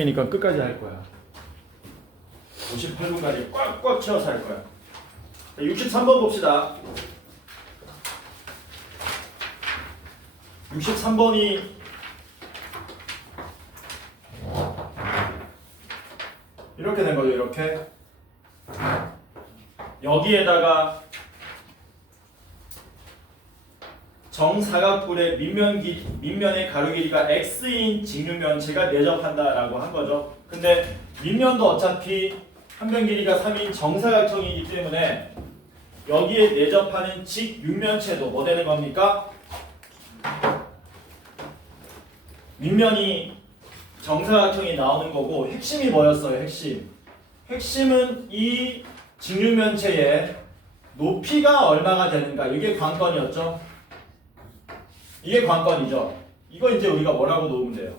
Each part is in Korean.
이니까 끝까지 할 거야. 58분까지 꽉꽉 채워서 할 거야. 63번 봅시다. 63번이 이렇게 된 거죠. 이렇게 여기에다가 정사각뿔의 밑면의 가로 길이가 x인 직육면체가 내접한다라고 한 거죠. 근데 밑면도 어차피 한변 길이가 3인 정사각형이기 때문에 여기에 내접하는 직육면체도 뭐 되는 겁니까? 밑면이 정사각형이 나오는 거고, 핵심이 뭐였어요? 핵심은 이 직육면체의 높이가 얼마가 되는가, 이게 관건이었죠. 이게 관건이죠. 이거 이제 우리가 뭐라고 놓으면 돼요?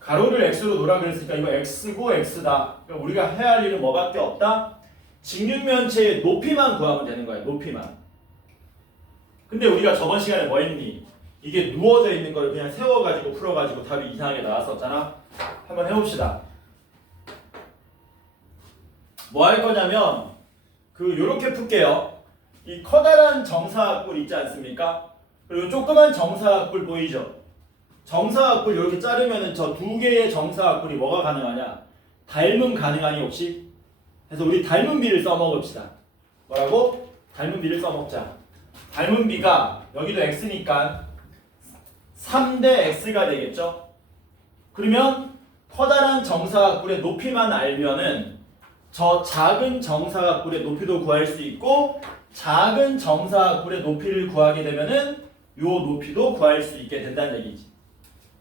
가로를 x로 놓으라 그랬으니까 이거 x고 x다. 그러니까 우리가 해야 할 일은 뭐밖에 없다? 직육면체의 높이만 구하면 되는 거예요. 높이만. 근데 우리가 저번 시간에 뭐 했니? 이게 누워져 있는 걸 그냥 세워가지고 풀어가지고 답이 이상하게 나왔었잖아. 한번 해봅시다. 뭐 할 거냐면 요렇게 풀게요. 이 커다란 정사각뿔 있지 않습니까? 그리고 조그만 정사각뿔 보이죠? 정사각뿔 이렇게 자르면은 저 두 개의 정사각뿔이 뭐가 가능하냐? 닮음 가능하니 혹시? 그래서 우리 닮은 비를 써먹읍시다. 뭐라고? 닮은 비를 써먹자. 닮은 비가 여기도 x니까 3대 x가 되겠죠? 그러면 커다란 정사각뿔의 높이만 알면은 저 작은 정사각뿔의 높이도 구할 수 있고, 작은 정사각뿔의 높이를 구하게 되면은 요 높이도 구할 수 있게 된다는 얘기지.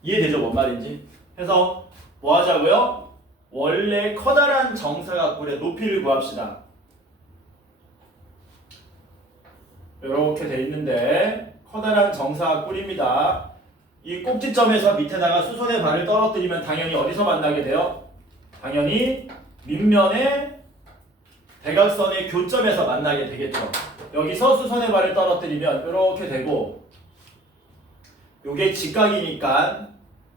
이해되죠? 뭔 말인지? 그래서 뭐 하자고요? 원래 커다란 정사각뿔의 높이를 구합시다. 이렇게 돼 있는데 커다란 정사각뿔입니다. 이 꼭지점에서 밑에다가 수선의 발을 떨어뜨리면 당연히 어디서 만나게 돼요? 당연히 밑면의 대각선의 교점에서 만나게 되겠죠. 여기서 수선의 발을 떨어뜨리면 이렇게 되고, 요게 직각이니까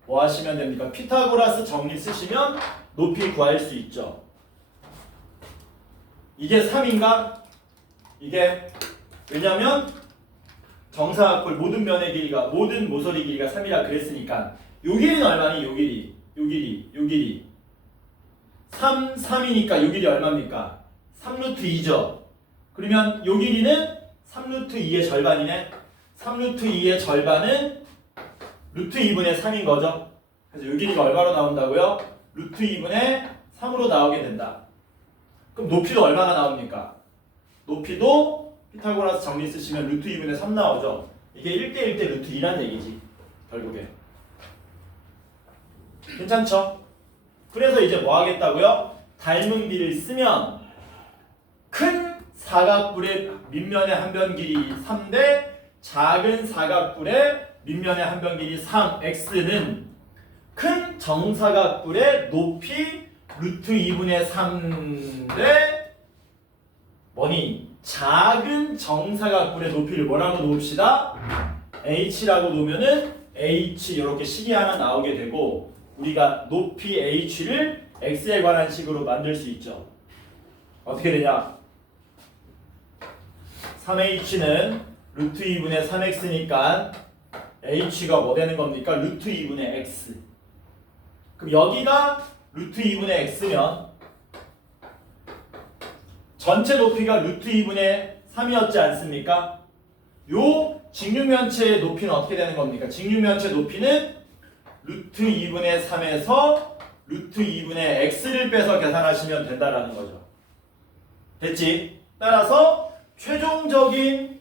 뭐 하시면 됩니까? 피타고라스 정리 쓰시면 높이 구할 수 있죠. 이게 3인가? 이게 왜냐면 정사각뿔 모든 면의 길이가, 모든 모서리 길이가 3이라 그랬으니까 요 길이는 얼마니? 요 길이 3이니까 요 길이 얼마입니까? 3루트 2죠. 그러면 요 길이는 3루트 2의 절반이네. 3루트 2의 절반은 루트 2분의 3인 거죠. 그래서 요 길이가 얼마로 나온다고요? 루트 2분의 3으로 나오게 된다. 그럼 높이도 얼마가 나옵니까? 높이도 피타고라스 정리 쓰시면 루트 2분의 3 나오죠. 이게 1대 1대 루트 2란 얘기지. 결국에. 괜찮죠? 그래서 이제 뭐 하겠다고요? 닮은 비를 쓰면 큰 사각뿔의 밑면의 한변 길이 3대 작은 사각뿔의 밑면의 한변 길이 3, x는 큰 정사각뿔의 높이 루트 2분의 3대 뭐니? 작은 정사각뿔의 높이를 뭐라고 놓읍시다? h라고 놓으면은 h 이렇게 식이 하나 나오게 되고, 우리가 높이 h를 x에 관한 식으로 만들 수 있죠. 어떻게 되냐? 3h는 루트 2분의 3x니까 h가 뭐 되는 겁니까? 루트 2분의 x. 그럼 여기가 루트 2분의 x면 전체 높이가 루트 2분의 3이었지 않습니까? 요 직육면체의 높이는 어떻게 되는 겁니까? 직육면체 높이는 루트 2분의 3에서 루트 2분의 x를 빼서 계산하시면 된다라는 거죠. 됐지? 따라서 최종적인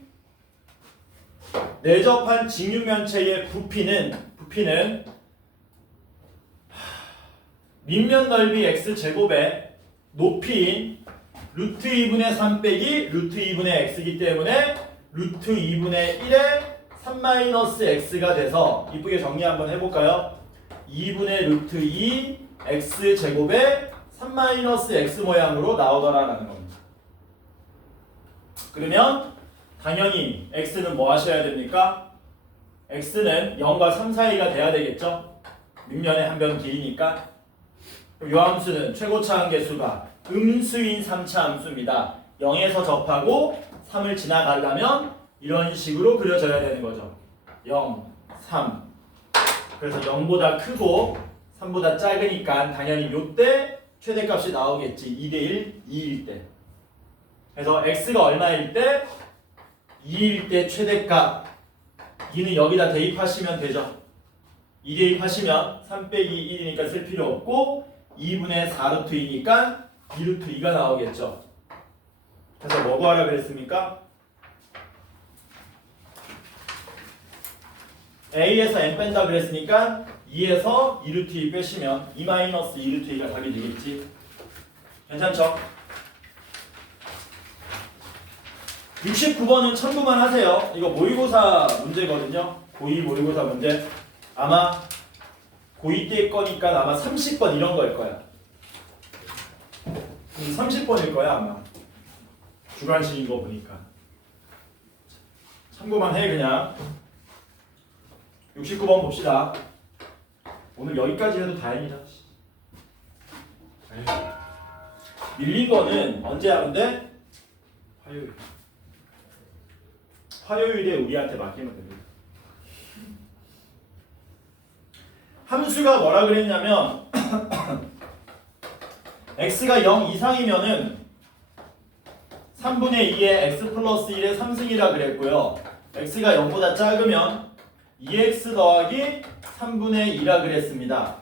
내접한 직육면체의 부피는 밑면 넓이 x제곱의 높이인 루트 2분의 3 빼기 루트 2분의 x이기 때문에 루트 2분의 1에 3-x가 돼서, 이쁘게 정리 한번 해볼까요? 2분의 루트 2 x제곱에 3-x 모양으로 나오더라라는 겁니다. 그러면 당연히 x는 뭐 하셔야 됩니까? x는 0과 3 사이가 돼야 되겠죠? 6년에 한 번 길이니까 요 함수는 최고차 함계수가 음수인 3차 함수입니다. 0에서 접하고 3을 지나가려면 이런 식으로 그려져야 되는 거죠. 0, 3. 그래서 0보다 크고 3보다 작으니까 당연히 요때 최대값이 나오겠지. 2대1, 2일 때. 그래서 x가 얼마일 때? 2일 때 최대값. 2는 여기다 대입하시면 되죠. 2 대입하시면 3 빼기 1이니까 쓸 필요 없고 2분의 4루트이니까 2루트 2가 나오겠죠. 그래서 뭐 구하라 그랬습니까? A에서 n 뺀다 그랬으니까 2에서 2루트 2 빼시면 2 마이너스 2루트 2가 답이 되겠지. 괜찮죠? 69번은 참고만 하세요. 이거 모의고사 문제거든요. 고2 모의고사 문제. 아마 고2 때 거니까 아마 30번 이런 거일 거야. 30번일 거야 아마. 주관식인 거 보니까. 참고만 해 그냥. 69번 봅시다. 오늘 여기까지 해도 다행이다. 밀린 거는 언제 하면 돼? 화요일. 화요일에 우리한테 맡기면 됩니다. 함수가 뭐라 그랬냐면 x가 0 이상이면은 3분의 2의 x 플러스 1의 3승이라 그랬고요. x가 0보다 작으면 2x 더하기 3분의 2라 그랬습니다.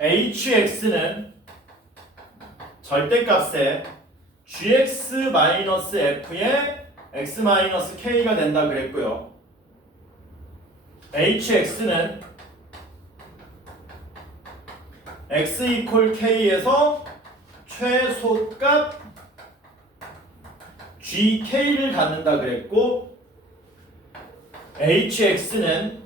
hx는 절대값에 gx-f의 x-k가 된다 그랬고요. hx는 x 이퀄 k에서 최소값 gk를 갖는다 그랬고 hx는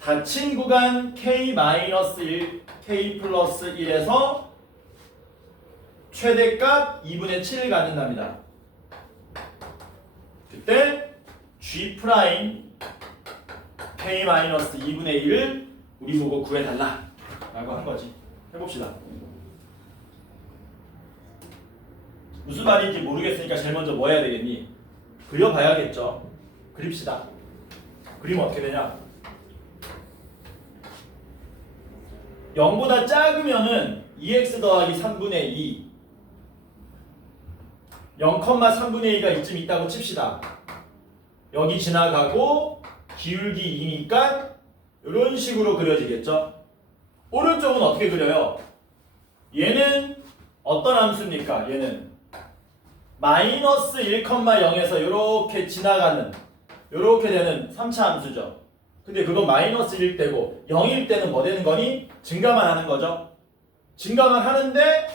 닫힌 구간 k-1, k 플러스 1에서 최대값 2분의 7을 갖는답니다. 그때 g 프라임 k-2분의 1을 우리 보고 구해달라 라고 한 거지. 해봅시다. 무슨 말인지 모르겠으니까 제일 먼저 뭐 해야 되겠니? 그려봐야겠죠. 그립시다. 그리면 어떻게 되냐? 0보다 작으면은 2x 더하기 3분의 2 0,3분의 2가 이쯤 있다고 칩시다. 여기 지나가고 기울기 2니까 이런 식으로 그려지겠죠. 오른쪽은 어떻게 그려요? 얘는 어떤 함수입니까? 얘는 마이너스 1,0에서 이렇게 지나가는 이렇게 되는 3차 함수죠. 근데 그건 마이너스 1일 때고 0일 때는 뭐 되는 거니? 증가만 하는 거죠. 증가만 하는데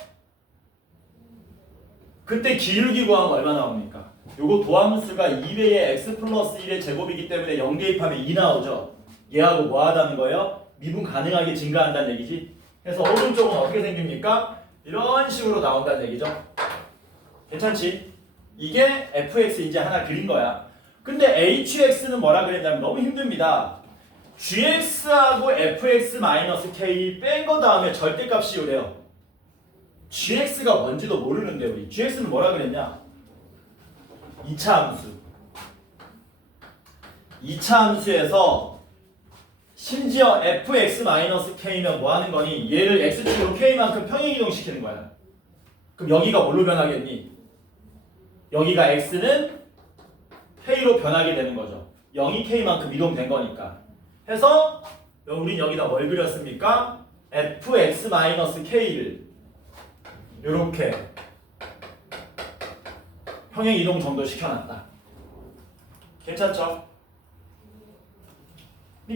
그때 기울기 구하면 얼마 나옵니까? 요거 도함수가 2배의 x 플러스 1의 제곱이기 때문에 0 대입하면 2 나오죠. 얘하고 뭐 하다는 거예요? 미분 가능하게 증가한다는 얘기지. 그래서 오른쪽은 어떻게 생깁니까? 이런 식으로 나온다는 얘기죠. 괜찮지? 이게 fx 이제 하나 그린 거야. 근데 hx는 뭐라 그랬냐면 너무 힘듭니다. gx하고 fx-k 뺀 거 다음에 절대값이 오래요. gx가 뭔지도 모르는데 우리 gx는 뭐라 그랬냐? 2차 함수. 2차 함수에서 심지어 fx-k면 뭐 하는 거니? 얘를 x축으로 k만큼 평행이동시키는 거야. 그럼 여기가 뭘로 변하겠니? 여기가 x는 k로 변하게 되는 거죠. 0이 k만큼 이동된 거니까. 해서 우린 여기다 뭘 그렸습니까? fx-k를 이렇게 평행 이동 정도 시켜놨다. 괜찮죠?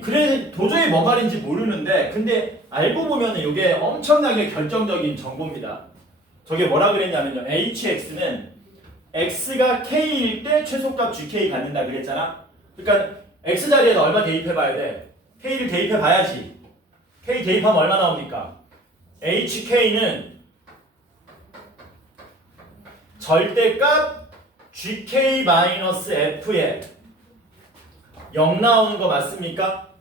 그래 도저히 뭔 말인지 모르는데 근데 알고 보면 이게 엄청나게 결정적인 정보입니다. 저게 뭐라 그랬냐면요. hx는 x가 k일 때 최소값 gk 갖는다 그랬잖아. 그러니까 x 자리에는 얼마 대입해봐야 돼? k를 대입해봐야지. k 대입하면 얼마 나옵니까? hk는 절대값 gk-f에 0 나오는 거 맞습니까?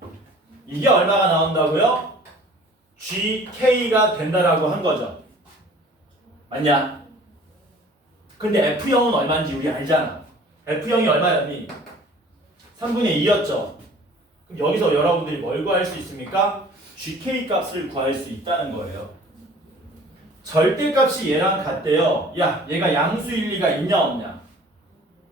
이게 얼마가 나온다고요? GK가 된다라고 한 거죠. 맞냐? 근데 F형은 얼마인지 우리 알잖아. F형이 얼마였니? 3분의 2였죠. 그럼 여기서 여러분들이 뭘 구할 수 있습니까? GK 값을 구할 수 있다는 거예요. 절대값이 얘랑 같대요. 야, 얘가 양수 일리가 있냐 없냐?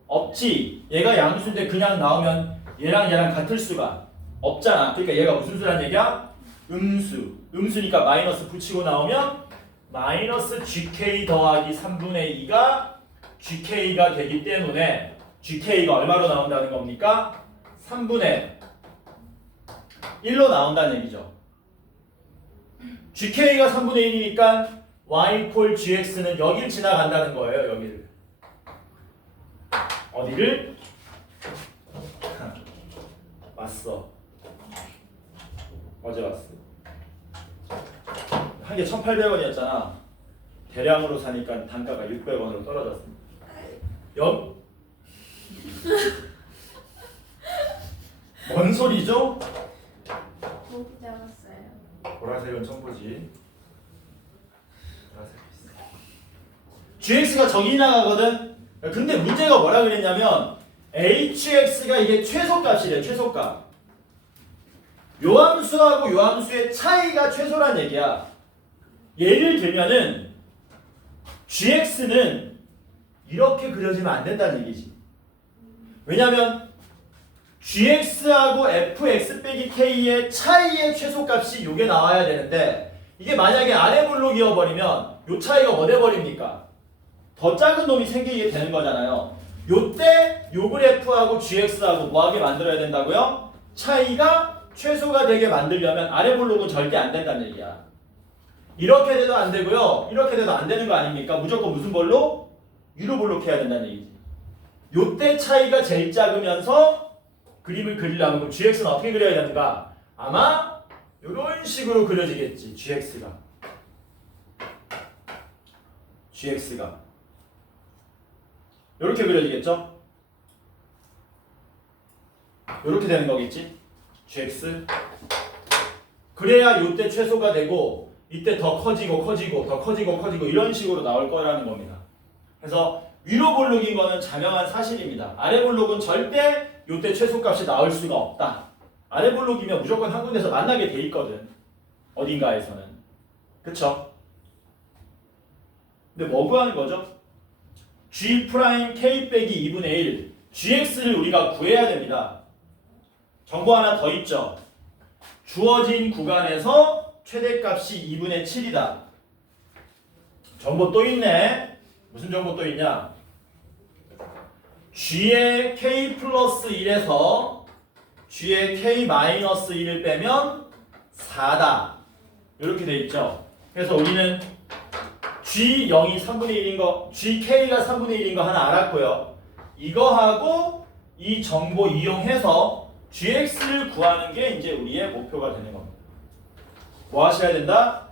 없지. 얘가 양수인데 그냥 나오면 얘랑 같을 수가 없잖아. 그러니까 얘가 무슨 수란 얘기야? 음수. 음수니까 마이너스 붙이고 나오면 마이너스 GK 더하기 3분의 2가 GK가 되기 때문에 GK가 얼마로 나온다는 겁니까? 3분의 1로 나온다는 얘기죠. GK가 3분의 1이니까 y 콜 gx는 여길 지나간다는 거예요. 여기를. 어디를? 왔어. 어제 왔어. 한 개 1,800원이었잖아. 대량으로 사니까 단가가 600원으로 떨어졌습니다. 뭔 소리죠? 고기 잡았어요. 보라색은 청포지. 보라색 있어. GX가 저기 나가거든. 근데 문제가 뭐라 그랬냐면 HX가 이게 최소값이래. 최소값. 요 함수하고 요 함수의 차이가 최소란 얘기야. 예를 들면은 GX는 이렇게 그려지면 안 된다는 얘기지. 왜냐면 GX하고 FX 빼기 K의 차이의 최소값이 요게 나와야 되는데 이게 만약에 아래 블록이어버리면 요 차이가 뭐 돼버립니까? 더 작은 놈이 생기게 되는 거잖아요. 요때 요 그래프하고 GX하고 뭐하게 만들어야 된다고요? 차이가 최소가 되게 만들려면 아래 블록은 절대 안 된다는 얘기야. 이렇게 돼도 안 되고요. 이렇게 돼도 안 되는 거 아닙니까? 무조건 무슨 볼록? 위로 볼록해야 된다는 얘기지. 요때 차이가 제일 작으면서 그림을 그리려면 그럼 GX는 어떻게 그려야 되는가? 아마 이런 식으로 그려지겠지. GX가 이렇게 그려지겠죠? 이렇게 되는 거겠지? GX 그래야 요때 최소가 되고 이때 더 커지고 이런 식으로 나올 거라는 겁니다. 그래서 위로 볼록인 거는 자명한 사실입니다. 아래 볼록은 절대 요때 최소값이 나올 수가 없다. 아래 볼록이면 무조건 한 군데서 만나게 돼 있거든. 어딘가에서는. 그쵸? 근데 뭐 구하는 거죠? G' K 빼기 2분의 1 GX를 우리가 구해야 됩니다. 정보 하나 더 있죠? 주어진 구간에서 최대값이 2분의 7이다. 정보 또 있네. 무슨 정보 또 있냐? G의 K 플러스 1에서 G의 K 마이너스 1을 빼면 4다. 이렇게 돼 있죠. 그래서 우리는 G0이 3분의 1인 거, GK가 3분의 1인 거 하나 알았고요. 이거하고 이 정보 이용해서 GX를 구하는 게 이제 우리의 목표가 되는 겁니다. 뭐 하셔야 된다?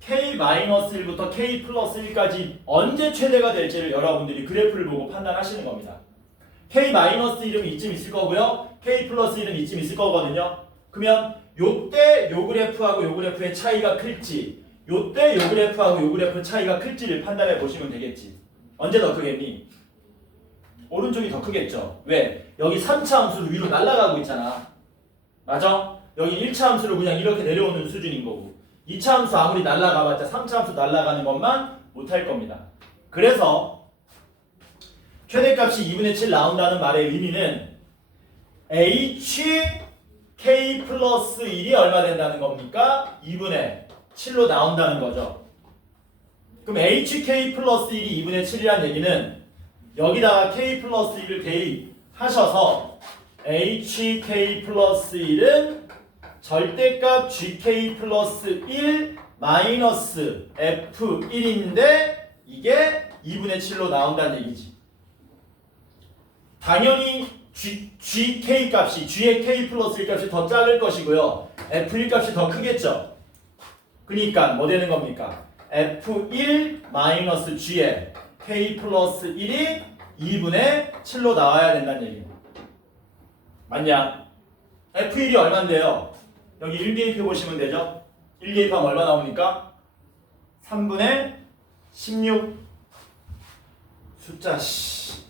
K-1부터 K+1까지 언제 최대가 될지를 여러분들이 그래프를 보고 판단하시는 겁니다. K-1은 이쯤 있을 거고요. K+1은 이쯤 있을 거거든요. 그러면 요때 요 그래프하고 요 그래프의 차이가 클지 요때 요 그래프하고 요 그래프 차이가 클지를 판단해 보시면 되겠지. 언제 더 크겠니? 오른쪽이 더 크겠죠. 왜? 여기 3차 함수로 위로 날아가고 있잖아. 맞아? 여기 1차 함수로 그냥 이렇게 내려오는 수준인 거고 2차 함수 아무리 날아가봤자 3차 함수 날아가는 것만 못할 겁니다. 그래서 최대값이 2분의 7 나온다는 말의 의미는 HK 플러스 1이 얼마 된다는 겁니까? 2분의 7로 나온다는 거죠. 그럼 HK 플러스 1이 2분의 7이라는 얘기는 여기다가 K 플러스 1을 대입하셔서 HK 플러스 1은 절대값 GK 플러스 1 마이너스 F1인데 이게 2분의 7로 나온다는 얘기지. 당연히 GK 값이 G의 K 플러스 1 값이 더 작을 것이고요. F1 값이 더 크겠죠. 그러니까 뭐 되는 겁니까? F1 마이너스 G의 K 플러스 1이 2분의 7로 나와야 된다는 얘기입니다. 맞냐? F1이 얼만데요? 여기 1대입해 보시면 되죠. 1대입하면 얼마 나옵니까? 3분의 16 숫자 씨.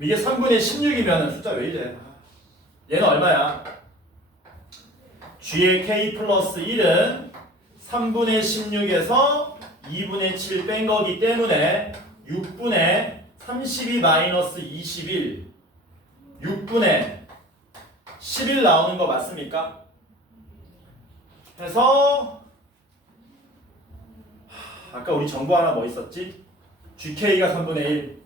이게 3분의 16이면 숫자 왜 이래? 얘는 얼마야? g의 k 플러스 1은 3분의 16에서 2분의 7 뺀 거기 때문에 6분의 32 마이너스 21 6분의 11 나오는 거 맞습니까? 그래서 아까 우리 정보 하나 뭐 있었지? GK가 3분의 1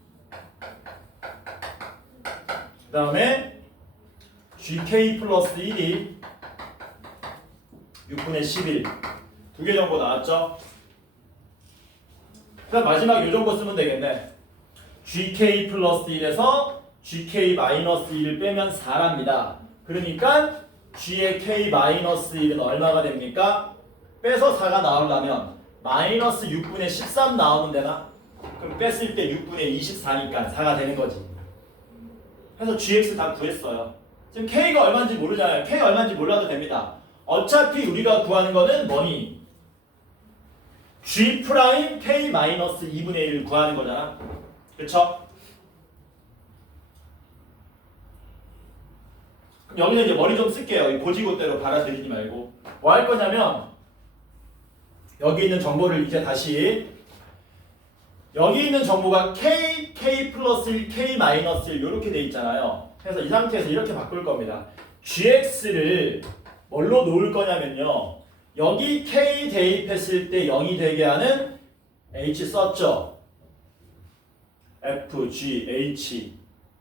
그 다음에 GK 플러스 1이 6분의 11 두 개 정보 나왔죠? 그다음 마지막 요 정도 쓰면 되겠네. GK 플러스 1에서 GK 마이너스 1을 빼면 4랍니다. 그러니까 G의 K 마이너스 1은 얼마가 됩니까? 빼서 4가 나오려면 마이너스 6분의 13 나오면 되나? 그럼 뺐을 때 6분의 24니까 4가 되는 거지. 그래서 GX 다 구했어요. 지금 K가 얼마인지 모르잖아요. K가 얼마인지 몰라도 됩니다. 어차피 우리가 구하는 거는 뭐니? G 프라임 K 마이너스 2분의 1을 구하는 거잖아. 그쵸? 여기서 이제 머리 좀 쓸게요. 이 고지고대로 받아들이지 말고. 뭐 할 거냐면 여기 있는 정보를 이제 다시 여기 있는 정보가 K, K 플러스 1, K 마이너스 1 이렇게 돼 있잖아요. 그래서 이 상태에서 이렇게 바꿀 겁니다. GX를 뭘로 놓을 거냐면요. 여기 K 대입했을 때 0이 되게 하는 H 썼죠. F, G, H,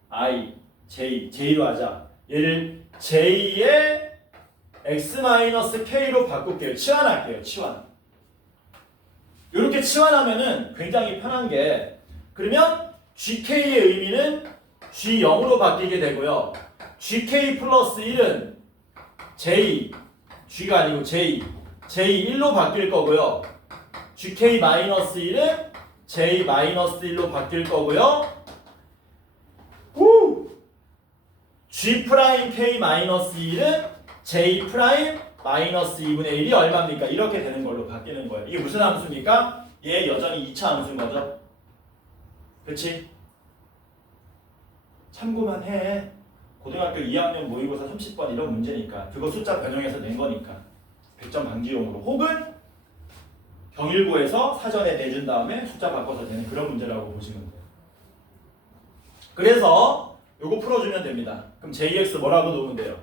I, J, J로 하자. 얘를 J의 X-K로 바꿀게요. 치환할게요. 치환. 이렇게 치환하면은 굉장히 편한 게 그러면 GK의 의미는 G0으로 바뀌게 되고요. GK 플러스 1은 J, G가 아니고 J, J1로 바뀔 거고요. GK 마이너스 1은 J 마이너스 1로 바뀔 거고요. G 프라임 K 마이너스 1은 J 프라임 마이너스 2분의 1이 얼마입니까? 이렇게 되는 걸로 바뀌는 거예요. 이게 무슨 함수입니까? 얘 여전히 2차 함수인 거죠. 그렇지? 참고만 해. 고등학교 2학년 모의고사 30번 이런 문제니까 그거 숫자 변형해서 낸 거니까 100점 방지용으로 혹은 경일고에서 사전에 내준 다음에 숫자 바꿔서 되는 그런 문제라고 보시면 돼요. 그래서 요거 풀어주면 됩니다. 그럼 JX 뭐라고 놓으면 돼요?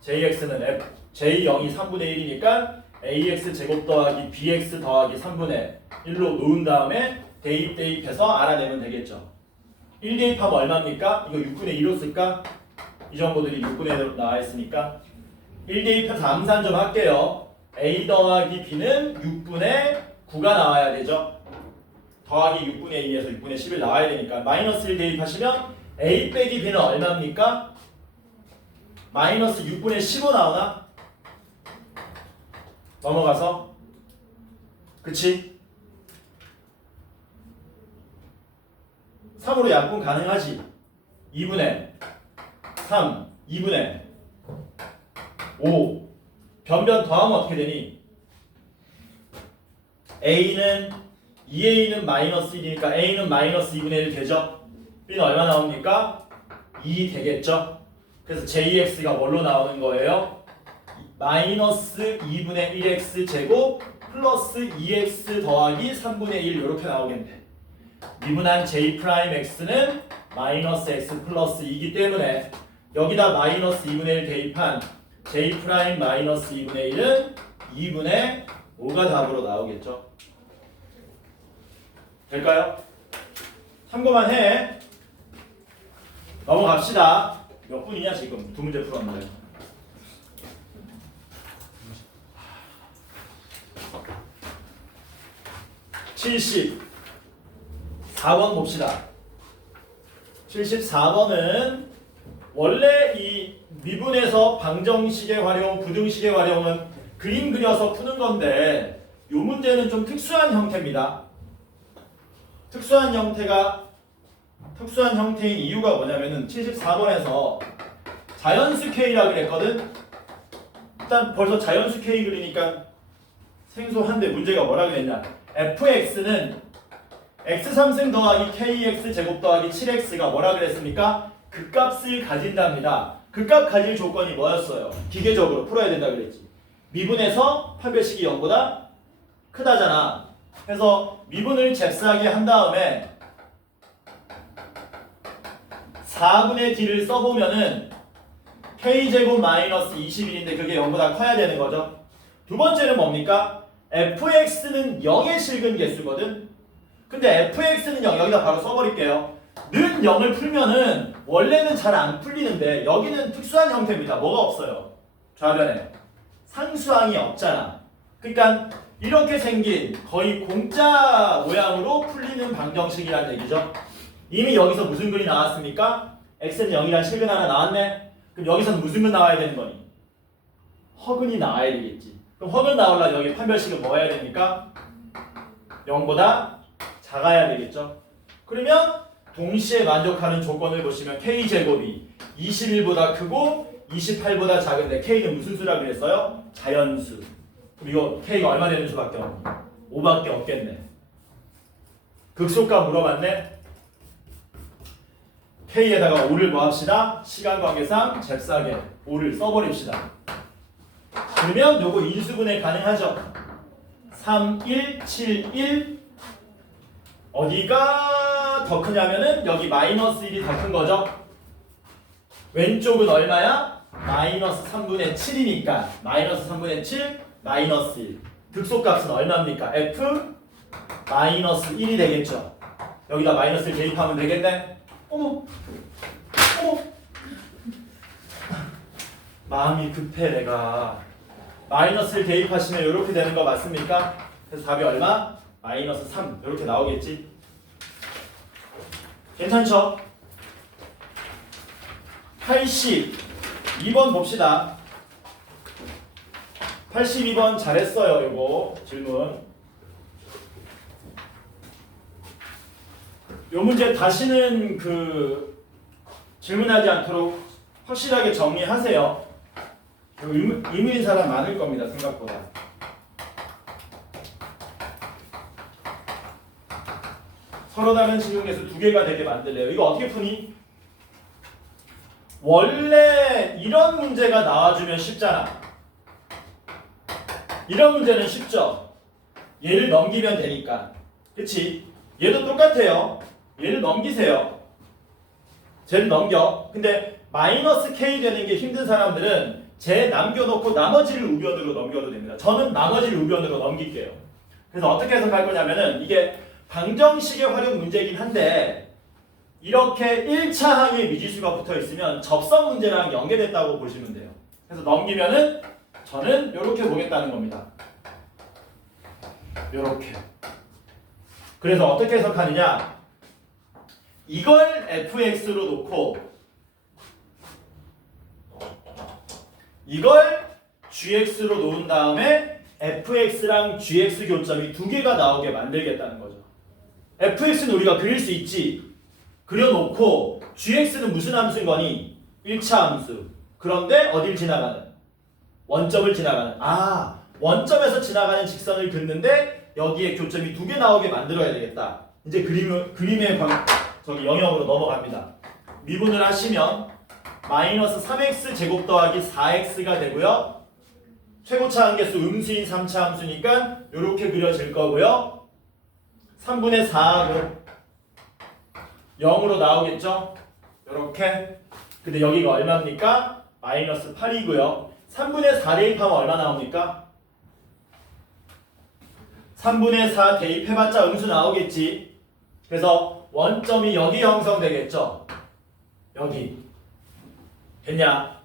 JX는 F J0이 3분의 1이니까 AX 제곱 더하기 BX 더하기 3분의 1로 놓은 다음에 대입해서 알아내면 되겠죠. 1 대입하면 얼마입니까? 이거 6분의 2로 쓸까? 이 정보들이 6분의 1로 나와 있으니까 1 대입해서 암산 좀 할게요. A 더하기 B는 6분의 9가 나와야 되죠. 더하기 6분의 2에서 6분의 11 나와야 되니까 마이너스 1 대입하시면 A 빼기 B는 얼마입니까? 마이너스 6분의 15 나오나? 넘어가서 그치? 3으로 약분 가능하지? 2분의 3, 2분의 5 변변 더하면 어떻게 되니? A는 2A는 마이너스 1이니까 A는 마이너스 2분의 1 되죠? B는 얼마 나옵니까? 2 되겠죠? 그래서 JX가 뭘로 나오는 거예요? 마이너스 2분의 1x 제곱 플러스 2x 더하기 3분의 1 이렇게 나오겠네. 미분한 J 프라임 X는 마이너스 X 플러스 2이기 때문에 여기다 마이너스 2분의 1 대입한 J 프라임 마이너스 2분의 1은 2분의 5가 답으로 나오겠죠. 될까요? 참고만 해. 넘어갑시다. 몇 분이냐 지금? 두 문제 풀었는데. 74번 봅시다. 74번은 원래 이 미분에서 방정식의 활용, 부등식의 활용은 그림 그려서 푸는 건데 이 문제는 좀 특수한 형태입니다. 특수한 형태인 이유가 뭐냐면은 74번에서 자연수 K라 그랬거든. 일단 벌써 자연수 K 그리니까 생소한데 문제가 뭐라 그랬냐. fx는 x3승 더하기 kx 제곱 더하기 7x가 뭐라 그랬습니까? 극값을 가진답니다. 극값 가질 조건이 뭐였어요? 기계적으로 풀어야 된다 그랬지. 미분에서 판별식이 0보다 크다잖아. 그래서 미분을 잽싸게 한 다음에 4분의 d를 써보면은 k제곱 마이너스 21인데 그게 0보다 커야 되는 거죠. 두 번째는 뭡니까? fx는 0의 실근 개수거든. 근데 fx는 0, 여기다 바로 써버릴게요. 는 0을 풀면은 원래는 잘 안 풀리는데 여기는 특수한 형태입니다. 뭐가 없어요? 좌변에 상수항이 없잖아. 그러니까 이렇게 생긴 거의 공짜 모양으로 풀리는 방정식이라는 얘기죠. 이미 여기서 무슨 근이 나왔습니까? x는 0이란 실근 하나 나왔네. 그럼 여기서는 무슨 근 나와야 되는 거니? 허근이 나와야 되겠지. 그럼 허근 나오려면 여기 판별식은 뭐 해야 됩니까? 0보다 작아야 되겠죠. 그러면 동시에 만족하는 조건을 보시면 k제곱이 21보다 크고 28보다 작은데 k는 무슨 수라 그랬어요? 자연수. 그럼 이거 k가 얼마 되는 수밖에 없니? 5밖에 없겠네. 극소값 물어봤네. k에다가 5를 뭐 합시다? 시간 관계상 잽싸게 5를 써버립시다. 그러면 요거 인수분해 가능하죠? 3, 1, 7, 1 어디가 더 크냐면은 여기 마이너스 1이 더 큰 거죠? 왼쪽은 얼마야? 마이너스 3분의 7이니까 마이너스 3분의 7 마이너스 1 극소값은 얼마입니까? f 마이너스 1이 되겠죠? 여기다 마이너스를 대입하면 되겠네? 어머 마음이 급해 내가. 마이너스를 대입하시면 이렇게 되는 거 맞습니까? 그래서 답이 얼마? 마이너스 3 이렇게 나오겠지? 괜찮죠? 82번 봅시다. 82번 잘했어요. 이거 질문. 요 문제 다시는 질문하지 않도록 확실하게 정리하세요. 의문인 사람 많을 겁니다. 생각보다. 서로 다른 실용계수 두 개가 되게 만들래요. 이거 어떻게 푸니? 원래 이런 문제가 나와주면 쉽잖아. 이런 문제는 쉽죠. 얘를 넘기면 되니까. 그치? 얘도 똑같아요. 얘를 넘기세요. 쟤를 넘겨. 근데 마이너스 k 되는 게 힘든 사람들은 쟤 남겨놓고 나머지를 우변으로 넘겨도 됩니다. 저는 나머지를 우변으로 넘길게요. 그래서 어떻게 해석할 거냐면은 이게 방정식의 활용 문제이긴 한데 이렇게 1차 항에 미지수가 붙어 있으면 접선 문제랑 연계됐다고 보시면 돼요. 그래서 넘기면은 저는 이렇게 보겠다는 겁니다. 이렇게. 그래서 어떻게 해석하느냐? 이걸 fx로 놓고 이걸 gx로 놓은 다음에 fx랑 gx 교점이 두 개가 나오게 만들겠다는 거죠. fx는 우리가 그릴 수 있지. 그려놓고 gx는 무슨 함수인 거니? 1차 함수. 그런데 어딜 지나가는? 원점을 지나가는. 원점에서 지나가는 직선을 긋는데 여기에 교점이 두 개 나오게 만들어야 되겠다. 이제 그림의 영역으로 넘어갑니다. 미분을 하시면 마이너스 3x 제곱 더하기 4x가 되고요. 최고차 함계수 음수인 3차 함수니까 이렇게 그려질 거고요. 3분의 4하고 0으로 나오겠죠? 이렇게. 근데 여기가 얼마입니까? 마이너스 8이고요. 3분의 4 대입하면 얼마 나옵니까? 3분의 4 대입해봤자 음수 나오겠지. 그래서 원점이 여기 형성되겠죠? 여기. 됐냐?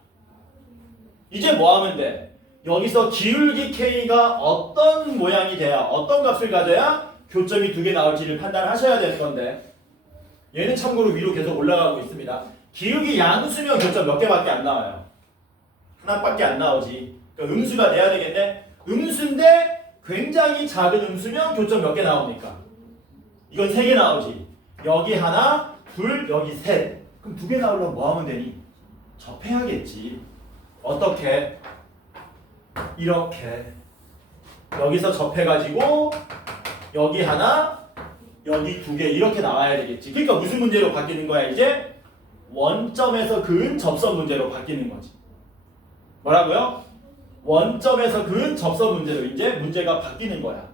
이제 뭐 하면 돼? 여기서 기울기 K가 어떤 모양이 돼야, 어떤 값을 가져야 교점이 두 개 나올지를 판단하셔야 되는 건데 얘는 참고로 위로 계속 올라가고 있습니다. 기울기 양수면 교점 몇 개밖에 안 나와요. 하나밖에 안 나오지. 그러니까 음수가 돼야 되겠네. 음수인데 굉장히 작은 음수면 교점 몇 개 나옵니까? 이건 3개 나오지. 여기 하나, 둘, 여기 셋. 그럼 2개 나오려면 뭐 하면 되니? 접해야겠지. 어떻게? 이렇게 여기서 접해가지고 여기 하나 여기 두 개 이렇게 나와야 되겠지. 그러니까 무슨 문제로 바뀌는 거야 이제? 원점에서 그은 접선 문제로 바뀌는 거지. 뭐라고요? 원점에서 그은 접선 문제로 이제 문제가 바뀌는 거야.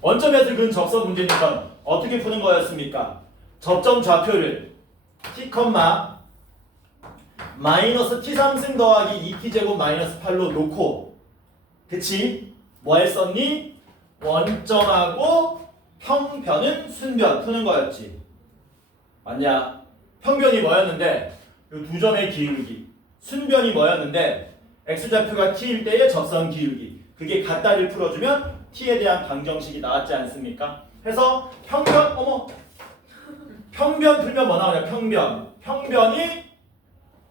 원점에서 그은 접선 문제니까 어떻게 푸는 거였습니까? 접점 좌표를 t, 마이너스 t3승 더하기 2t제곱 마이너스 8로 놓고 그치? 뭐 했었니? 원점하고 평변은 순변 푸는 거였지. 맞냐? 평변이 뭐였는데 이 두 점의 기울기, 순변이 뭐였는데 x좌표가 t일 때의 접선 기울기, 그게 같다를 풀어주면 t에 대한 방정식이 나왔지 않습니까? 해서 평변, 평변 풀면 뭐 나오냐? 평변이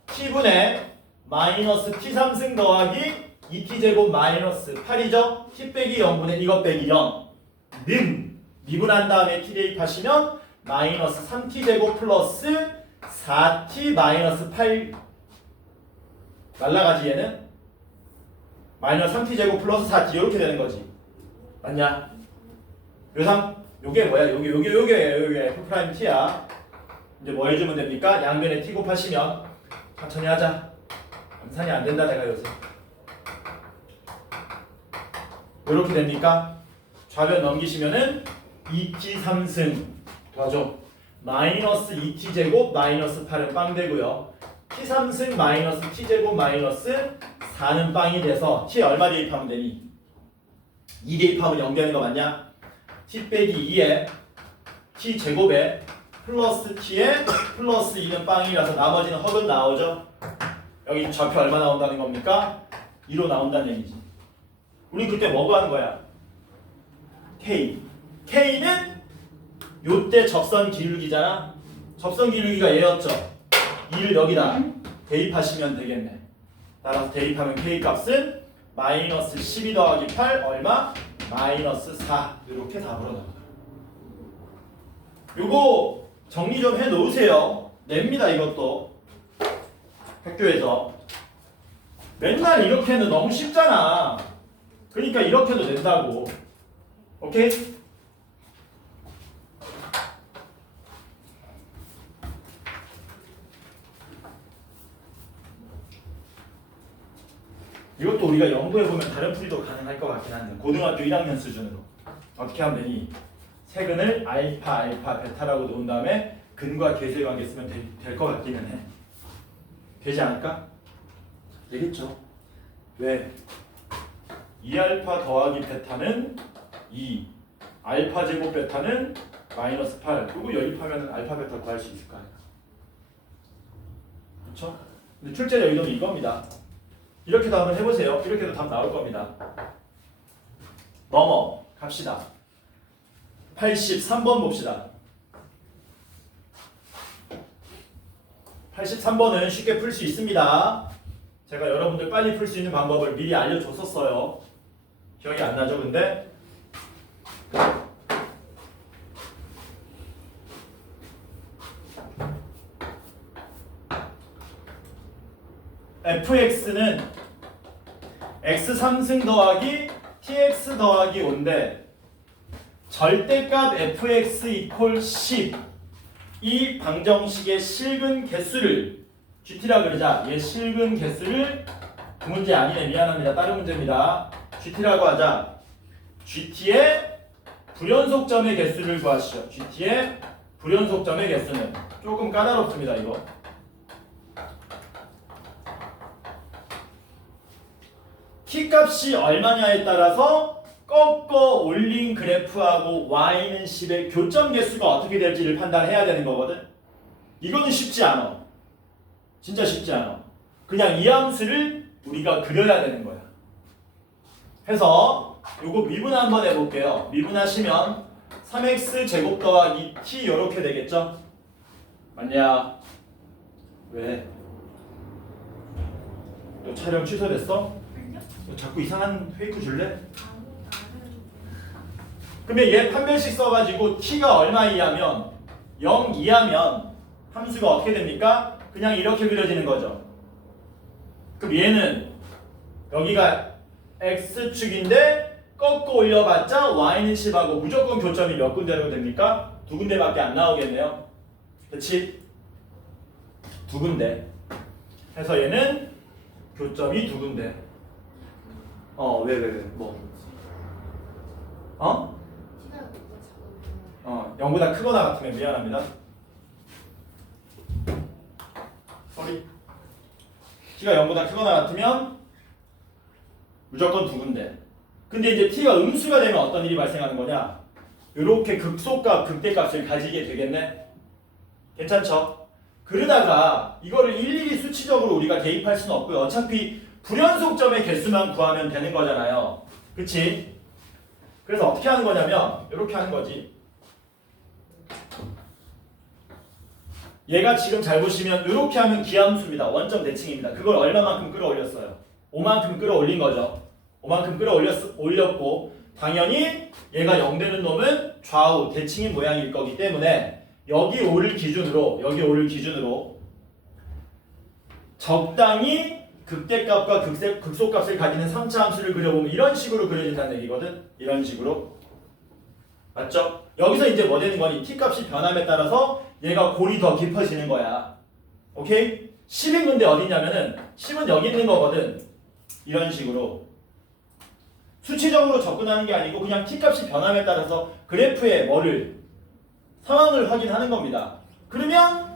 t분의 마이너스 t3승 더하기 2t제곱 마이너스 8이죠? t 빼기 0분의 이것 빼기 0는 미분한 다음에 t 대입하시면 마이너스 3t제곱 플러스 4t 마이너스 8 날라가지 얘는? 마이너스 3t제곱 플러스 4t 이렇게 되는 거지. 맞냐? 요상 요게 뭐야? 요게 F'T야. 이제 뭐 해주면 됩니까? 양변에 t 곱하시면 천천히 하자. 암산이 안 된다 내가 요새. 이렇게 됩니까? 좌변 넘기시면은 2t 3승 도와줘. 마이너스 2t 제곱 마이너스 8은 빵 되고요. t 3승 마이너스 t 제곱 마이너스 4는 빵이 돼서 t 얼마 대입하면 되니? 2 대입하면 0 되는 거 맞냐? t 빼기 2에 t 제곱에 플러스 t에 플러스 2는 빵이라서 나머지는 헛은 나오죠? 여기 좌표 얼마 나온다는 겁니까? 2로 나온다는 얘기지. 우리 그때 뭐 구하는 거야? K. K는 요때 접선 기울기잖아. 접선 기울기가 얘였죠. 2를 여기다 대입하시면 되겠네. 따라서 대입하면 K 값은 마이너스 12 더하기 8 얼마? 마이너스 4. 이렇게 답으로 나와요. 요거 정리 좀 해 놓으세요. 냅니다 이것도. 학교에서. 맨날 이렇게 해도 너무 쉽잖아. 그러니까 이렇게도 된다고. 오케이? 이것도 우리가 연구해보면 다른 풀이도 가능할 것 같긴 한데 고등학교 1학년 수준으로 어떻게 하면 되니? 세근을 알파, 베타라고 놓은 다음에 근과 계수의 관계 쓰면 될 것 같기는 해. 되지 않을까? 되겠죠. 왜? 2알파 더하기 베타는 2 알파 제곱 베타는 마이너스 8 그리고 연립하면 알파 베타 구할 수 있을 거 아니야. 그렇죠? 근데 출제 여기는 이겁니다. 이렇게도 한번 해보세요. 이렇게도 답 나올 겁니다. 갑시다. 83번 봅시다. 83번은 쉽게 풀 수 있습니다. 제가 여러분들 빨리 풀 수 있는 방법을 미리 알려줬었어요. 기억이 안 나죠, 근데? fx는 x3승 더하기 tx 더하기 5인데 절대값 fx 이퀄 10 이 방정식의 실근 개수를 GT라 그러자. 얘 실근 개수를 그 문제 아니네. 미안합니다. 다른 문제입니다. GT라고 하자. GT의 불연속점의 개수를 구하시죠. GT의 불연속점의 개수는 조금 까다롭습니다. 이거. t값이 얼마냐에 따라서 꺾어 올린 그래프하고 y는 10의 교점 개수가 어떻게 될지를 판단해야 되는 거거든. 이거는 쉽지 않아. 진짜 쉽지 않아. 그냥 이 함수를 우리가 그려야 되는 거야. 해서 요거 미분 한번 해볼게요. 미분하시면 3x 제곱 더하기 t 이렇게 되겠죠? 맞냐? 왜? 또 촬영 취소됐어? 너 자꾸 이상한 페이크 줄래? 그러면 얘 판별식 써가지고 t가 얼마 이하면 0 이하면 함수가 어떻게 됩니까? 그냥 이렇게 그려지는 거죠. 그럼 얘는 여기가 x축인데 꺾어 올려봤자 y는 10하고 무조건 교점이 몇 군데로 됩니까? 두 군데밖에 안 나오겠네요. 그치? 두 군데. 해서 얘는 교점이 두 군데. 왜, 뭐? 어? 티가 너무 작으면 0보다 크거나 같으면 미안합니다. 소리. t가 0보다 크거나 같으면 무조건 두 군데. 근데 이제 t가 음수가 되면 어떤 일이 발생하는 거냐? 이렇게 극소값, 극대값을 가지게 되겠네. 괜찮죠? 그러다가 이거를 일일이 수치적으로 우리가 대입할 수는 없고요. 어차피 불연속점의 개수만 구하면 되는 거잖아요. 그치? 그래서 어떻게 하는 거냐면 이렇게 하는 거지. 얘가 지금 잘 보시면 이렇게 하면 기함수입니다. 원점 대칭입니다. 그걸 얼마만큼 끌어올렸어요? 5만큼 끌어올린 거죠. 5만큼 끌어올렸고 당연히 얘가 0 되는 놈은 좌우 대칭인 모양일 거기 때문에 여기 5를 기준으로 적당히 극대값과 극소값을 가지는 3차 함수를 그려보면 이런 식으로 그려진다는 얘기거든. 이런 식으로. 맞죠? 여기서 이제 뭐 되는 거니? t값이 변함에 따라서 얘가 골이 더 깊어지는 거야. 오케이? 10인 근데 어디냐면은 10은 여기 있는 거거든. 이런 식으로. 수치적으로 접근하는 게 아니고 그냥 t값이 변함에 따라서 그래프의 상황을 확인하는 겁니다. 그러면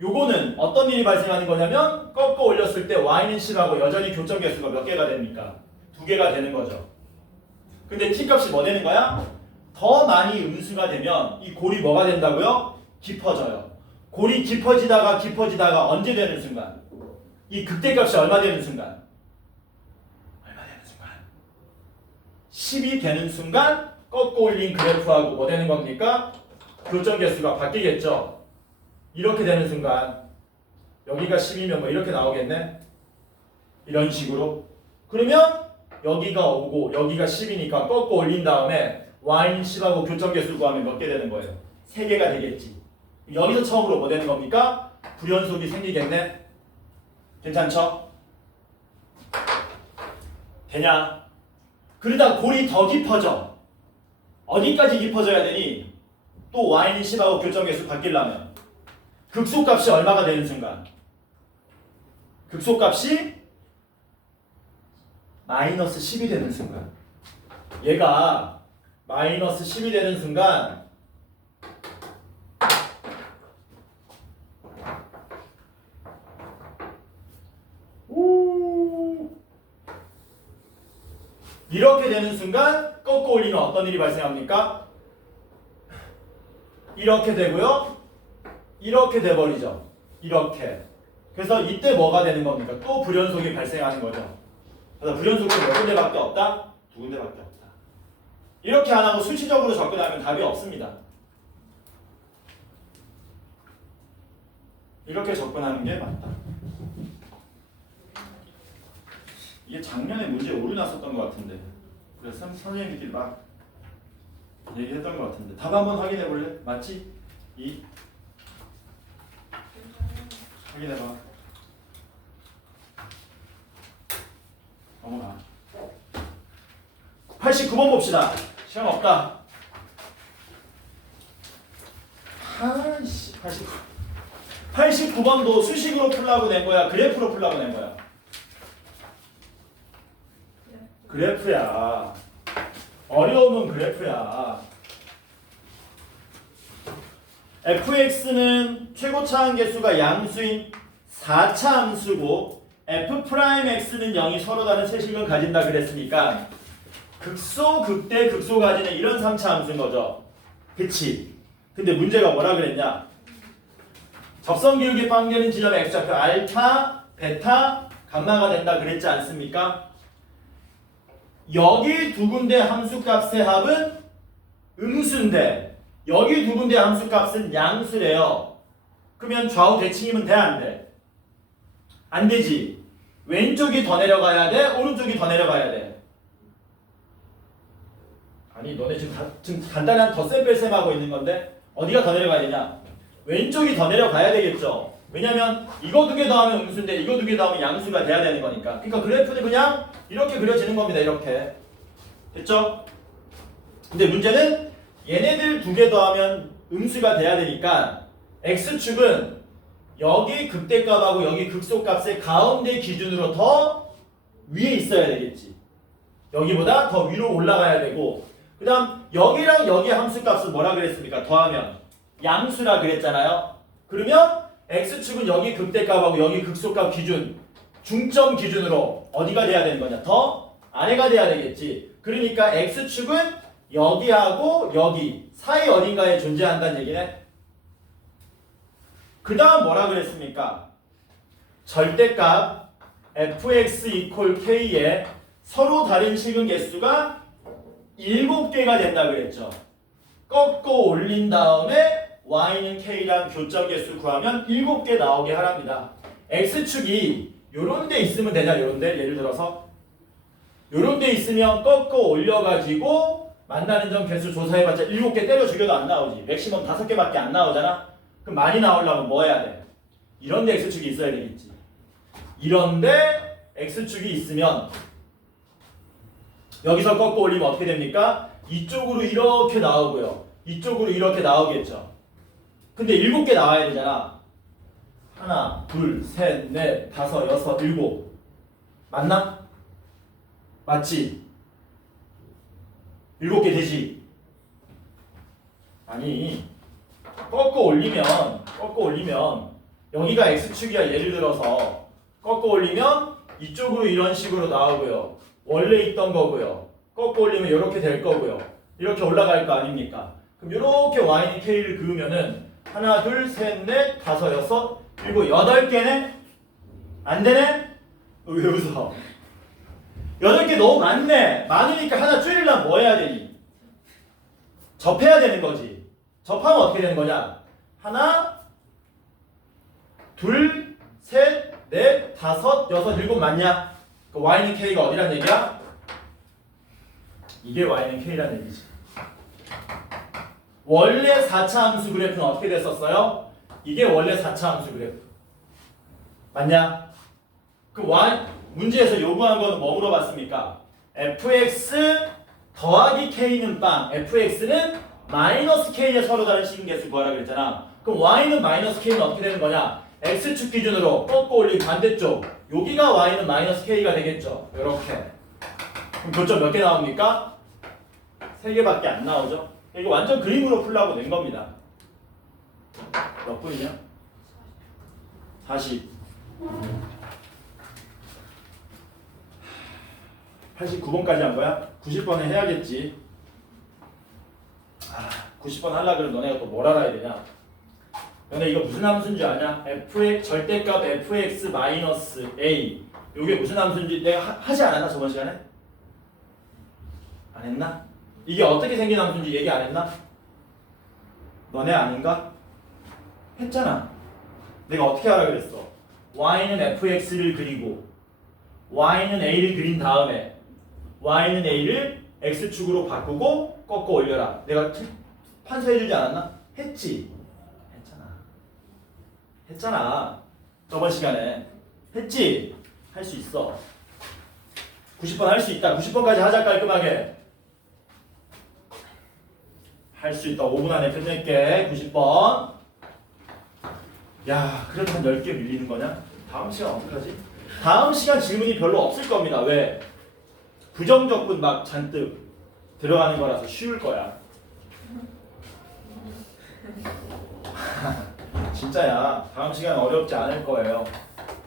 요거는 어떤 일이 발생하는 거냐면 꺾어 올렸을 때 y는 10하고 여전히 교점 개수가 몇 개가 됩니까? 2개가 되는 거죠. 근데 t값이 뭐 되는 거야? 더 많이 음수가 되면 이 골이 뭐가 된다고요? 깊어져요. 골이 깊어지다가 언제 되는 순간? 이 극대값이 얼마 되는 순간? 10이 되는 순간 꺾어 올린 그래프하고 뭐 되는 겁니까? 교점 개수가 바뀌겠죠. 이렇게 되는 순간 여기가 10이면 뭐 이렇게 나오겠네. 이런 식으로. 그러면 여기가 5고 여기가 10이니까 꺾어 올린 다음에 y는 10하고 교점 개수 구하면 몇 개 되는 거예요? 3개가 되겠지. 여기서 처음으로 뭐 되는 겁니까? 불연속이 생기겠네. 괜찮죠? 되냐? 그러다 골이 더 깊어져. 어디까지 깊어져야 되니? 또 y는 10하고 교점 개수 바뀌려면 극소값이 얼마가 되는 순간? 극소값이 마이너스 10이 되는 순간. 얘가 마이너스 10이 되는 순간 이렇게 되는 순간 꺾어 올리면 어떤 일이 발생합니까? 이렇게 되고요. 이렇게 돼버리죠. 이렇게. 그래서 이때 뭐가 되는 겁니까? 또 불연속이 발생하는 거죠. 그래서 불연속은 몇 군데밖에 없다? 두 군데밖에 없다. 이렇게 안 하고 수치적으로 접근하면 답이 없습니다. 이렇게 접근하는 게 맞다. 이게 작년에 문제 오류 났었던 것 같은데 그래서 선생님들끼리 막 얘기했던 것 같은데 답 한번 확인해 볼래? 맞지? 2 확인해봐. 넘어가. 89번 봅시다. 시간 없다. 아이씨 89번도 수식으로 풀라고 낸 거야? 그래프로 풀라고 낸 거야? 그래프야. 어려우면 그래프야. fx는 최고차 함계수가 양수인 4차 함수고 f'x는 0이 서로 다른 세식을 가진다 그랬으니까 극소, 극대, 극소 가지는 이런 3차 함수인 거죠. 그치? 근데 문제가 뭐라 그랬냐? 접선 기울기 빵되는 지점의 x좌표 알파, 베타, 감마가 된다 그랬지 않습니까? 여기 두 군데 함수값의 합은 음수인데 여기 두 군데 함수값은 양수래요. 그러면 좌우 대칭이면 돼? 안 돼? 안 되지. 왼쪽이 더 내려가야 돼? 오른쪽이 더 내려가야 돼? 아니 너네 지금 간단한 덧셈 뺄셈 하고 있는 건데 어디가 더 내려가야 되냐? 왼쪽이 더 내려가야 되겠죠. 왜냐면 이거 두 개 더하면 음수인데 이거 두 개 더하면 양수가 돼야 되는 거니까. 그러니까 그래프는 그냥 이렇게 그려지는 겁니다. 이렇게. 됐죠? 근데 문제는 얘네들 두 개 더하면 음수가 돼야 되니까 x축은 여기 극대값하고 여기 극소값의 가운데 기준으로 더 위에 있어야 되겠지. 여기보다 더 위로 올라가야 되고, 그 다음 여기랑 여기 함수값은 뭐라 그랬습니까? 더하면 양수라 그랬잖아요. 그러면 x축은 여기 극대값하고 여기 극소값 기준, 중점 기준으로 어디가 돼야 되는 거냐? 더 아래가 돼야 되겠지. 그러니까 x축은 여기하고 여기 사이 어딘가에 존재한다는 얘기네. 그 다음 뭐라 그랬습니까? 절대값 fx equal k에 서로 다른 실근 개수가 7개가 된다 그랬죠. 꺾어 올린 다음에 y는 k랑 교점 개수 구하면 7개 나오게 하랍니다. x축이 요런 데 있으면 되냐? 요런 데 예를 들어서 요런 데 있으면 꺾어 올려가지고 만나는 점 개수 조사해봤자 7개 때려 죽여도 안 나오지. 맥시멈 5개밖에 안 나오잖아. 그럼 많이 나오려면 뭐 해야 돼? 이런 데 x축이 있어야 되겠지. 이런 데 x축이 있으면 여기서 꺾어 올리면 어떻게 됩니까? 이쪽으로 이렇게 나오고요. 이쪽으로 이렇게 나오겠죠. 근데 7개 나와야 되잖아. 하나, 둘, 셋, 넷, 다섯, 여섯, 일곱. 맞나? 맞지? 7개 되지? 아니, 꺾어 올리면 여기가 x축이야. 예를 들어서 꺾어 올리면 이쪽으로 이런 식으로 나오고요. 원래 있던 거고요. 꺾어 올리면 이렇게 될 거고요. 이렇게 올라갈 거 아닙니까? 그럼 이렇게 y는 k를 그으면은 하나, 둘, 셋, 넷, 다섯, 여섯, 일곱, 8개네? 안 되네? 왜 웃어? 8개 너무 많네. 많으니까 하나 줄이려면 뭐 해야 되니? 접해야 되는 거지. 접하면 어떻게 되는 거냐? 하나, 둘, 셋, 넷, 다섯, 여섯, 일곱 맞냐? 그 y는 k가 어디란 얘기야? 이게 y는 k란 얘기지. 원래 4차 함수 그래프는 어떻게 됐었어요? 이게 원래 4차 함수 그래프. 맞냐? 그 y 문제에서 요구한 거는 뭐 물어봤습니까? fx 더하기 k는 빵, fx는 마이너스 k에 서로 다른 식인개수 구하라 그랬잖아. 그럼 y는 마이너스 k는 어떻게 되는 거냐? x축 기준으로 꺾어 올린 반대쪽 여기가 y는 마이너스 k가 되겠죠. 이렇게. 그럼 교점 몇 개 나옵니까? 3개밖에 안 나오죠. 이거 완전 그림으로 풀라고 낸 겁니다. 몇 분이냐? 40. 89번까지 한 거야? 90번에 해야겠지. 90번 하려고 그러면 너네가 또 뭘 알아야 되냐? 너네 이거 무슨 함수인 줄 아냐? fx, 절대값 fx 마이너스 a. 이게 무슨 함수인지 내가 하지 않았나 저번 시간에? 안 했나? 이게 어떻게 생긴 함수인지 얘기 안 했나? 너네 아닌가? 했잖아. 내가 어떻게 하라 그랬어? y는 fx를 그리고 y는 a를 그린 다음에 y는 a를 x축으로 바꾸고 꺾어 올려라. 내가 판서해주지 않았나? 했지? 했잖아. 저번 시간에 했지? 할 수 있어. 90번 할 수 있다. 90번까지 하자. 깔끔하게 할 수 있다. 5분 안에 끝낼게. 90번. 야, 그래도 한 10개 밀리는 거냐? 다음 시간 어떡하지? 다음 시간 질문이 별로 없을 겁니다. 왜? 부정적분 막 잔뜩 들어가는 거라서 쉬울 거야. 진짜야. 다음 시간 어렵지 않을 거예요.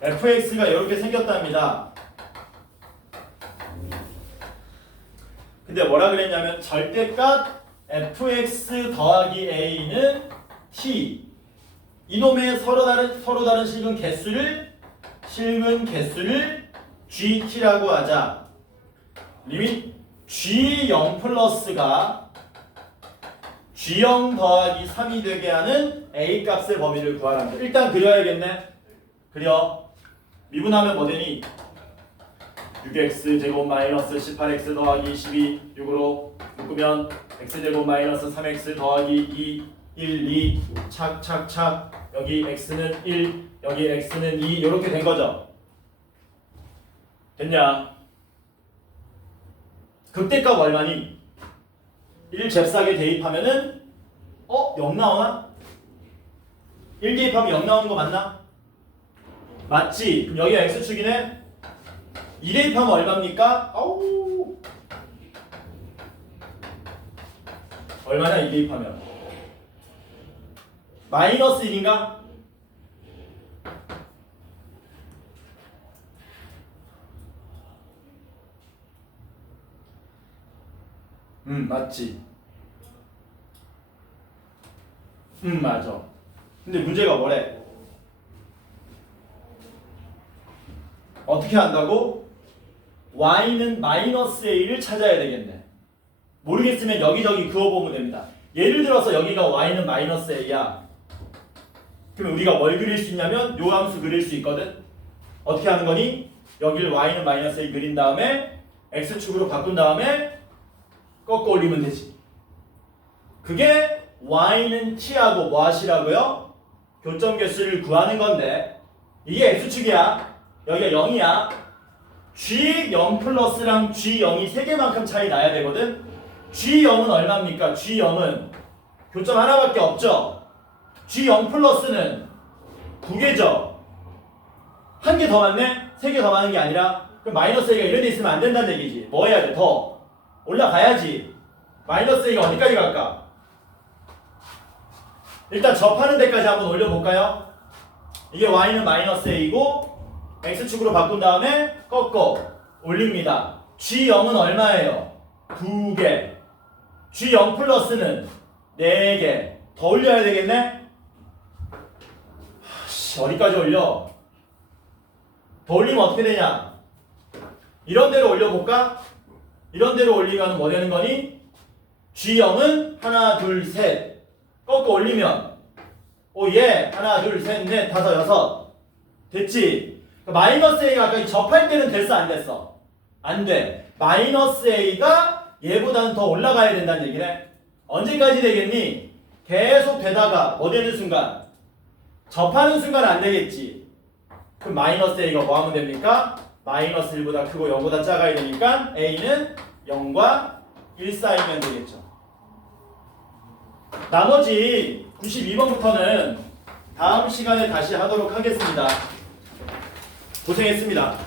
fx가 이렇게 생겼답니다. 근데 뭐라 그랬냐면 절대값 fx 더하기 a는 t. 이놈의 서로 다른 실근 개수를 gt라고 하자. 리밋 g0 플러스가 g0 더하기 3이 되게 하는 a 값의 범위를 구하랍니다. 일단 그려야겠네. 그려. 미분하면 뭐 되니? 6x 제곱 마이너스 18x 더하기 12 6으로 묶으면 x제곱 마이너스 3x 더하기 2 1 2 착착착 여기 x는 1 여기 x는 2 이렇게 된 거죠. 됐냐? 극대값 얼마니? 1 잽싸게 대입하면은 0 나오나? 1 대입하면 0 나오는 거 맞나? 맞지? 그럼 여기가 x축이네? 2 대입하면 얼마입니까? 아우 얼마냐 2 대입하면? 마이너스 1인가? 맞지. 맞아. 근데 문제가 뭐래? 어떻게 한다고? y는 마이너스 a를 찾아야 되겠네. 모르겠으면 여기저기 그어보면 됩니다. 예를 들어서 여기가 y는 마이너스 a야. 그러면 우리가 뭘 그릴 수 있냐면 요 함수 그릴 수 있거든. 어떻게 하는 거니? 여기를 y는 마이너스 a 그린 다음에 x축으로 바꾼 다음에 꺾어 올리면 되지. 그게 y는 t하고 뭐 하시라고요? 교점 개수를 구하는 건데 이게 x축이야. 여기가 0이야. g0 플러스랑 g0이 3개만큼 차이 나야 되거든. g0은 얼마입니까? g0은 교점 하나밖에 없죠. g0 플러스는 9개죠. 한 개 더 많네? 3개 더 많은 게 아니라 그럼 마이너스 a가 이런 데 있으면 안 된다는 얘기지. 뭐 해야 돼? 더 올라가야지. 마이너스 a가 어디까지 갈까? 일단 접하는 데까지 한번 올려볼까요? 이게 y는 마이너스 a고 x축으로 바꾼 다음에 꺾어 올립니다. g0은 얼마예요? 2개. g0 플러스는 4개. 더 올려야 되겠네? 어디까지 올려? 더 올리면 어떻게 되냐? 이런 대로 올려볼까? 이런 대로 올리면 뭐 되는 거니? g0은 하나, 둘, 셋. 꺾어 올리면 오예 하나, 둘, 셋, 넷, 다섯, 여섯. 됐지? 마이너스 a가 아까 접할 때는 됐어 안 됐어? 안 돼. 마이너스 a가 얘보다는 더 올라가야 된다는 얘기네. 언제까지 되겠니? 계속 되다가 뭐 되는 순간? 접하는 순간 안 되겠지. 그럼 마이너스 a가 뭐 하면 됩니까? 마이너스 1보다 크고 0보다 작아야 되니까 a는 0과 1 사이면 되겠죠. 나머지 92번부터는 다음 시간에 다시 하도록 하겠습니다. 고생했습니다.